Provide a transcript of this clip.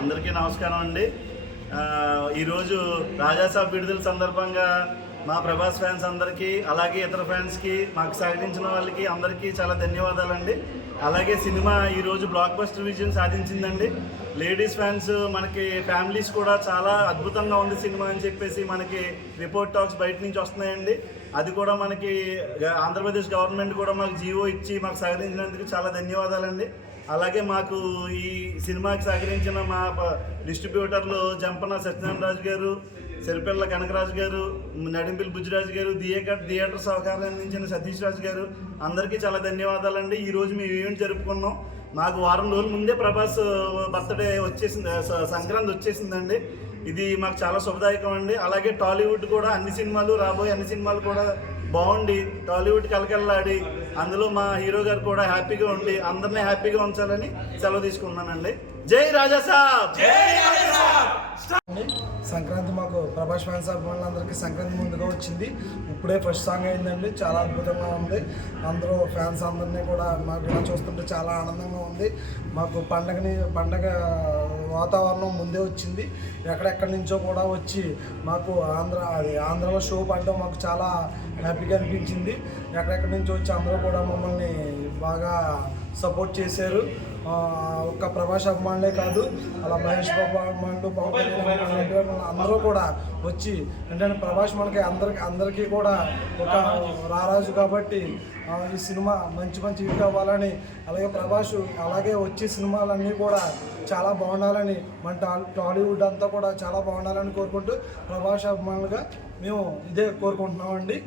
అందరికీ నమస్కారం అండి. ఈరోజు రాజాసాబ్ విడుదల సందర్భంగా మా ప్రభాస్ ఫ్యాన్స్ అందరికీ, అలాగే ఇతర ఫ్యాన్స్కి, మాకు సహకరించిన వాళ్ళకి అందరికీ చాలా ధన్యవాదాలండి. అలాగే సినిమా ఈరోజు బ్లాక్ బస్టర్ విజయం సాధించిందండి. లేడీస్ ఫ్యాన్స్, మనకి ఫ్యామిలీస్ కూడా చాలా అద్భుతంగా ఉంది సినిమా అని చెప్పేసి మనకి రిపోర్ట్ టాక్స్ బయట నుంచి వస్తున్నాయండి. అది కూడా మనకి ఆంధ్రప్రదేశ్ గవర్నమెంట్ కూడా మాకు జీవో ఇచ్చి మాకు సహకరించినందుకు చాలా ధన్యవాదాలండి. అలాగే మాకు ఈ సినిమాకి సహకరించిన మా డిస్ట్రిబ్యూటర్లు జంపన సత్యనారాయణ రాజు గారు, సెరిపెల్ల కనకరాజు గారు, నడింపిల్ బుజ్జిరాజు గారు, థియేటర్ సహకారం అందించిన సతీష్ రాజు గారు, అందరికీ చాలా ధన్యవాదాలండి. ఈరోజు మేము ఈవెంట్ జరుపుకున్నాం. మాకు వారం రోజుల ముందే ప్రభాస్ బర్త్డే వచ్చేసింది, సంక్రాంతి వచ్చేసిందండి. ఇది మాకు చాలా శుభదాయకం అండి. అలాగే టాలీవుడ్ కూడా రాబోయే అన్ని సినిమాలు కూడా బాగుండి టాలీవుడ్ కలకల్లాడి అందులో మా హీరో గారు కూడా హ్యాపీగా ఉండి అందరినీ హ్యాపీగా ఉంచాలని సెలవు తీసుకున్నానండి. జై రాజాసాబ్. సంక్రాంతి మాకు ప్రభాస్ ఫ్యాన్స్ అభిమానులందరికీ సంక్రాంతి ముందుగా వచ్చింది. ఇప్పుడే ఫస్ట్ సాంగ్ అయిందండి, చాలా అద్భుతంగా ఉంది. అందరూ ఫ్యాన్స్ అందరినీ కూడా మాకు ఇలా చూస్తుంటే చాలా ఆనందంగా ఉంది. మాకు పండగ వాతావరణం ముందే వచ్చింది. ఎక్కడెక్కడి నుంచో కూడా వచ్చి మాకు ఆంధ్రలో షో పడడం మాకు చాలా హ్యాపీగా అనిపించింది. ఎక్కడెక్కడి నుంచో వచ్చి అందరూ కూడా మమ్మల్ని బాగా సపోర్ట్ చేశారు. ఒక్క ప్రభాస్ అభిమానులే కాదు, అలా మహేష్ బాబు అభిమానులు, పవన్ కళ్యాణ్ అభిమానులు అందరూ కూడా వచ్చి, ఏంటంటే ప్రభాస్ మనకి అందరికీ కూడా ఒక రారాజు కాబట్టి ఈ సినిమా మంచి హిట్ అవ్వాలని, అలాగే ప్రభాస్ అలాగే వచ్చే సినిమాలన్నీ కూడా చాలా బాగుండాలని, మన టాలీవుడ్ అంతా కూడా చాలా బాగుండాలని కోరుకుంటూ ప్రభాస్ అభిమానులుగా మేము ఇదే కోరుకుంటున్నామండి.